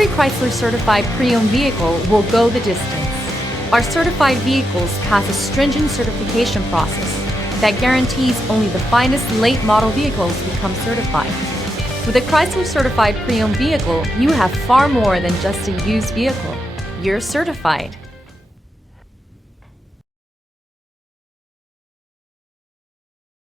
Every Chrysler certified pre-owned vehicle will go the distance. Our certified vehicles pass a stringent certification process that guarantees only the finest late model vehicles become certified. With a Chrysler certified pre-owned vehicle, you have far more than just a used vehicle. You're certified.